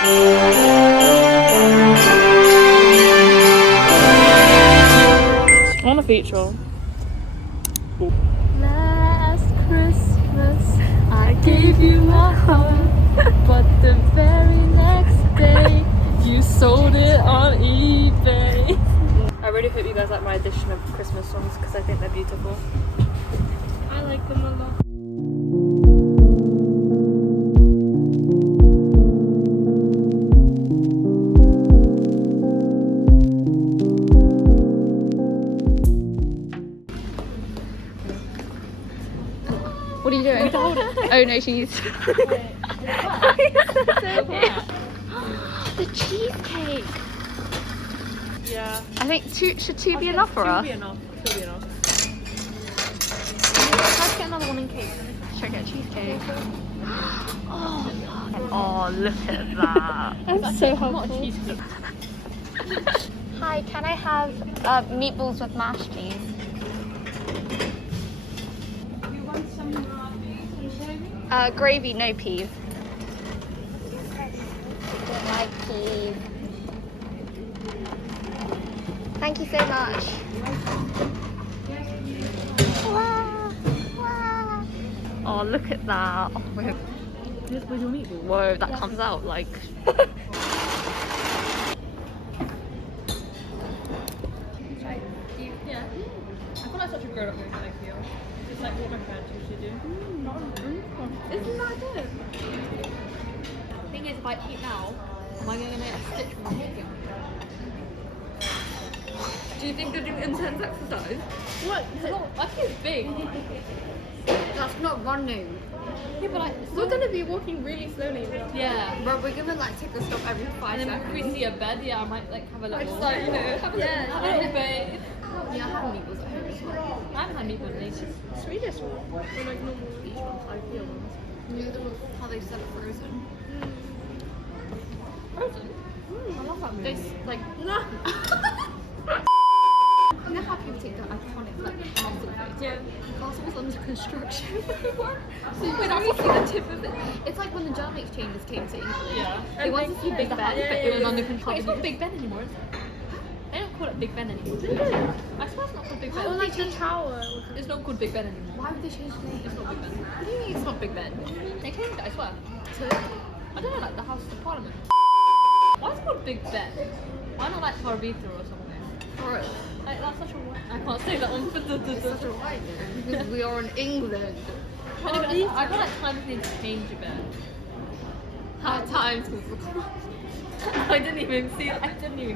I want a feature. Last Christmas, I gave you my heart, but the very next day, you sold it on eBay. I really hope you guys like my edition of Christmas songs because I think they're beautiful. I like them a lot. What are you doing? Oh no, she's. The cheesecake. Yeah. I think should two be enough for us? Two be enough. Let's get another one in case. Should I get cheesecake? Oh, look at that. That's so helpful. Hi, can I have meatballs with mash, please? You want some gravy? Gravy, no peas. Like peas. Thank you so much. Wow. Wow. Oh, look at that. Oh, Where's your meatball? whoa, that comes out like. Yeah. I feel like such a grown up movie to IKEA. It's like what my parents usually do. Isn't that good? The thing is, if I eat now, am I going to get a stitch from my hip? Do you think they're doing intense exercise? What? I think it's big. That's not running. Yeah, but We're going to be walking really slowly. yeah. But we're going to like take a stop every 5 And then seconds. if we see a bed, yeah, I might like have a little. just like, you know, have a little bit. Yeah, I have meatballs at home as well. I haven't had meatballs in ages. Swedish one. Or like normal Each one's IKEA ones. You know how they sell it frozen? Frozen. I love that movie. They like no. You know how people take the iconic like castle photos? Yeah. The castle's under construction. So you can only see the tip of it. It's like when the German exchanges came to England. Yeah. They wanted to see Big Ben, but it was under But construction. it's not Big Ben anymore, is it? They don't call it Big Ben anymore. I swear it's not called Big Ben. Or like the tower. It's not called Big Ben anymore. Why would they change the name? It's not Big Ben. What do you mean it's not Big Ben? They changed it, I swear. I don't know, like the House of Parliament. Why is it called Big Ben? Why not like Parvitra or something? For it. Like, that's such a word. I can't say that one. It's such a right because we are in England. I feel like times need to change a bit. At times. I didn't even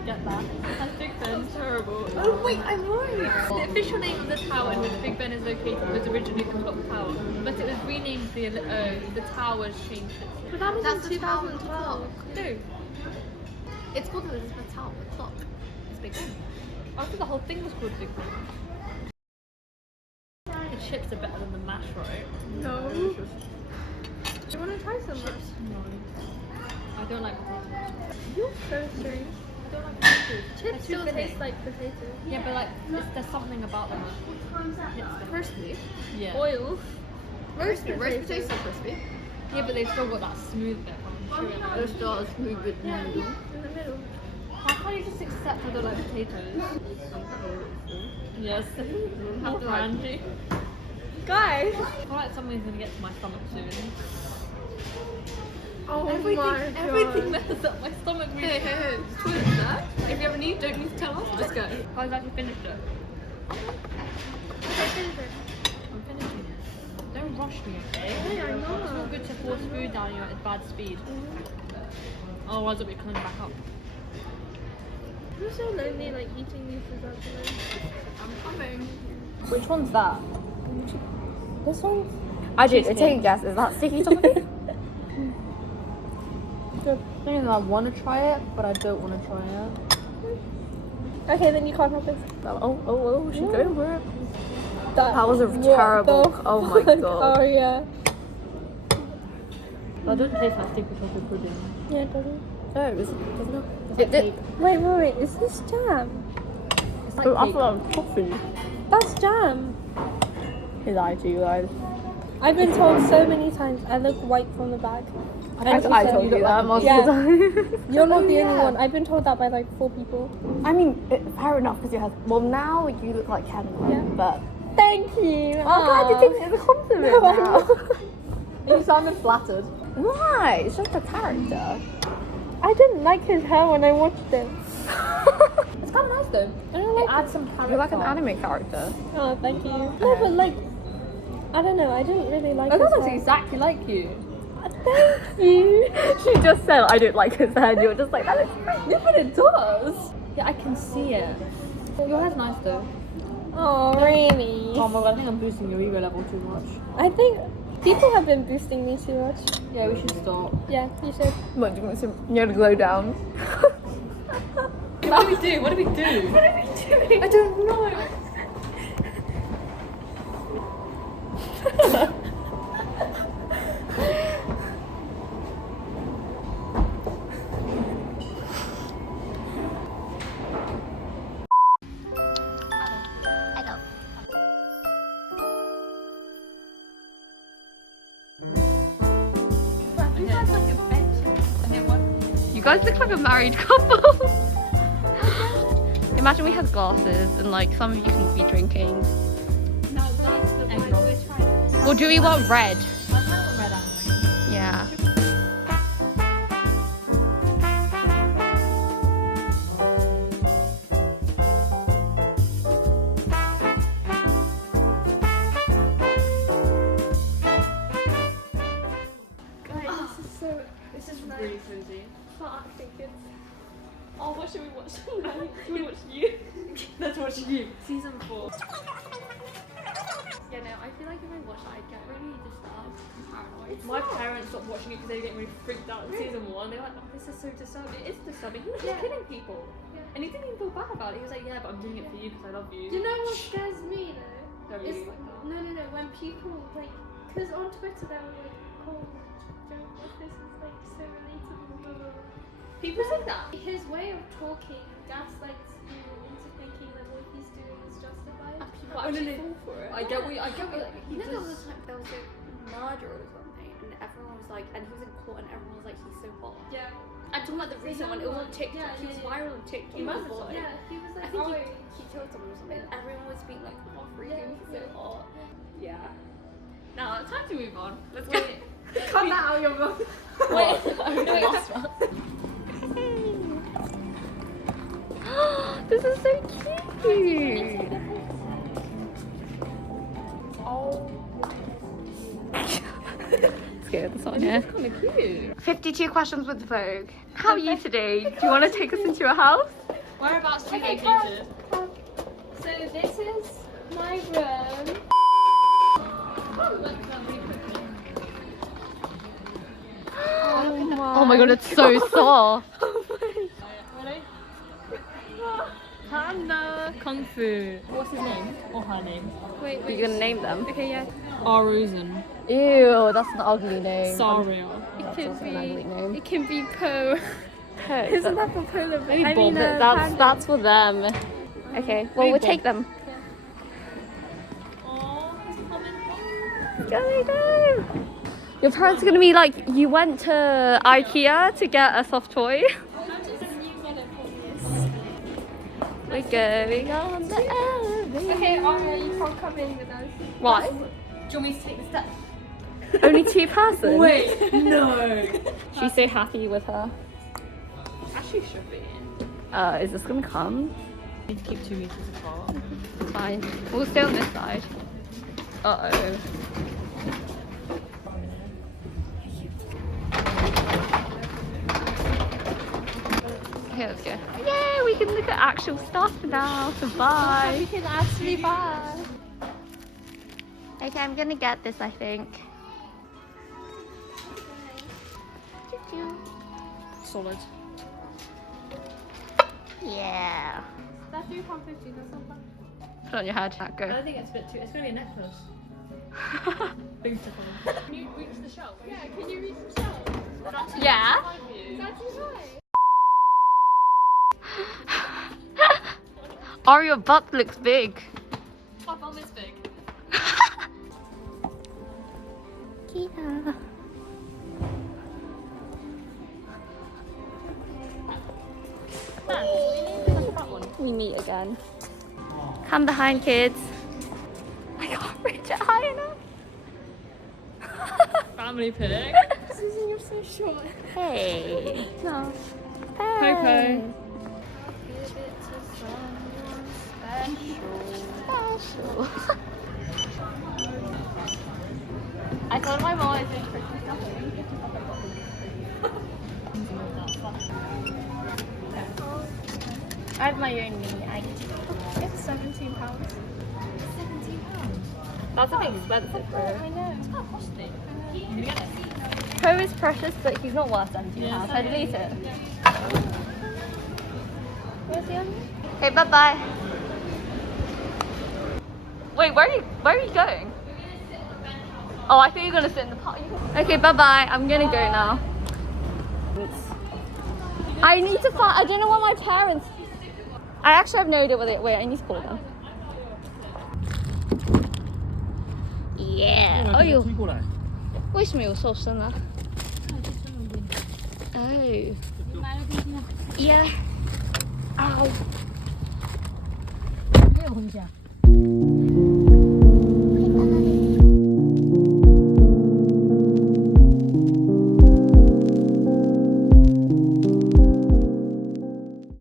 get that. That's Big Ben's terrible. Oh wait, I'm right. The official name of the tower in which Big Ben is located was originally the Clock Tower, but it was renamed the tower's changed it. But that was in 2012. No, It's called the Elizabeth Tower clock. It's Big Ben. I think the whole thing was called Big Ben. The chips are better than the mash, right? No. Do you want to try some? No. I don't like potatoes. You're so strange. I don't like potatoes. Chips still taste like potatoes. Yeah, but like there's something about them. Crispy. Yeah. Oil. Roast potatoes are crispy. Yeah, but they've still got that smooth bit. I'm sure. Those still are smooth with noodle. In the middle. How can you just accept I don't like potatoes? Yes. More for Angie. Guys. I feel like something's gonna get to my stomach soon. Oh Everything messes up my stomach. Really. Hey. Toilet there. If you ever need, don't need to tell us. Just go. Guys, actually finished it. I finished it. I'm finishing it. Don't rush me, okay? Hey, I know. It's not good to force food down you at bad speed. Otherwise it'll be coming back up. I'm so lonely, like eating these desserts alone. I'm coming. Which one's that? This one? I do. Take a guess. Is that sticky toffee? The thing is, I want to try it, but I don't want to try it. Okay, then you can't help it. Oh, she's going for it. That was a terrible. Oh my god. Oh yeah. That doesn't taste like sticky toffee pudding. Yeah, it doesn't. No, it doesn't. It did. Wait. Is this jam? It's like I cake. thought it was toffee. That's jam. He lied to you guys. I've been told so many times I look white from the bag. I told you that most of the time. You're not the only one. I've been told that by like 4 people. I mean, fair enough because you have. Well, now you look like Ken. Yeah. But. Thank you. Oh, God, you think it's a compliment now. You sounded flattered. Why? It's just a character. I didn't like his hair when I watched it. It's kind of nice though. I don't like Add some character. You're like an anime character. Oh, thank you. No, but like, I don't know. I didn't really like That his looks hair. exactly like you. Thank you. She just said I don't like his hair and you're just like, that looks great. Yeah, but it does. Yeah, I can see it. Your hair's nice though. Oh, really? Oh my god, I think I'm boosting your ego level too much. I think people have been boosting me too much. Yeah, we should stop. Yeah, you should. What, do you want to glow down? What do we do? What do we do? What are we doing? I don't know. You guys look like a married couple. Imagine we had glasses and like some of you can be drinking. No, that's the one we're trying. Or do we want red? I kind of red anime. Yeah. This is nice. Really cozy. For acting kids. Oh, what should we watch tonight? Do we watch you? Let's watch you. Season 4. Yeah, no, I feel like if I watch that, I get really disturbed and paranoid. My parents stopped watching it because they were getting really freaked out in season 1. They were like, oh, this is so disturbing. It is disturbing. He was just killing people. Yeah. And he didn't even feel bad about it. He was like, yeah, but I'm doing it for you because I love you. You know what scares me though? Don't It's, really like that. no, when people like, because on Twitter they were like, oh, Joe, this is like so relatable, blah, blah, blah. People say that. His way of talking gaslights you into thinking that what he's doing is justified. People actually fall for it. I get what you like. He You know, there was just... a time there was a murder or something, and everyone was like, and he was in court, and everyone was like, he's so hot. Yeah. I'm talking about the recent one. It was on TikTok. Yeah, He was yeah, viral on TikTok. He murdered before. someone. Yeah, he was I like, think oh, he killed someone or something. And everyone was being like, oh, freaking, he's so Yeah. hot. Yeah. Now it's time to move on. Let's go. Wait. Cut that out of your mouth. Wait. This is so cute. Oh. Let's get this on here. Kind of cute. 52 questions with Vogue. How are you today? Do you want to take us into your house? Whereabouts are you Okay, located? So this is my room. Oh my god, it's so soft. Ready? Panda Kung Fu. What's his name? Or her name? Wait, You're gonna name them? Okay, yeah. Aruzen. Ew, that's an ugly name. Saria. It That's could also be. an ugly name. It can be Po. Hey, Isn't that for polar bear? Maybe I Bob, mean, but panda. that's for them. Okay, well we'll take them. Oh, he's coming home. Go, go. Your parents are gonna be like, you went to IKEA to get a soft toy. We're going on the elevator. Okay, Aria, you can't come in with us. Why? Do you want me to take the steps? Only 2 persons. Wait, no. She's so happy with her. Actually, should be. Is this gonna come? Need to keep 2 meters apart. Fine. We'll stay on this side. Uh-oh. Okay, let's go. Yeah, we can look at actual stuff now to buy. We can actually buy. Okay, I'm gonna get this, I think. Solid. Yeah. That's £3.50. That's not bad. Put it on your head. Go. I think it's a bit too. It's gonna be a necklace. Beautiful. Can you reach the shelf? Yeah, can you reach the shelf? Yeah. That's right. Ari, your butt looks big. My bum is big. Kia. we meet again. Come behind, kids. I can't reach it high enough. Family pic. Susan, you're so short. Hey. No. Hey. Coco. Special. I told my mom I was doing Christmas shopping. I have my own mini egg. It's £17. That's a bit expensive, bro. I know. It's not costing. You get it. Pro is precious, but he's not worth £17. I delete it. Where's the other one? Okay, bye bye. Wait, where are you going? Oh, I thought you were gonna sit in the park. Okay, bye bye. I'm gonna go now. I need to find. I don't know what my parents. I actually have no idea what they. Wait, I need to call them. Yeah. 哎呦，为什么有瘦身啊？哦。Yeah. Ow. 没有回家。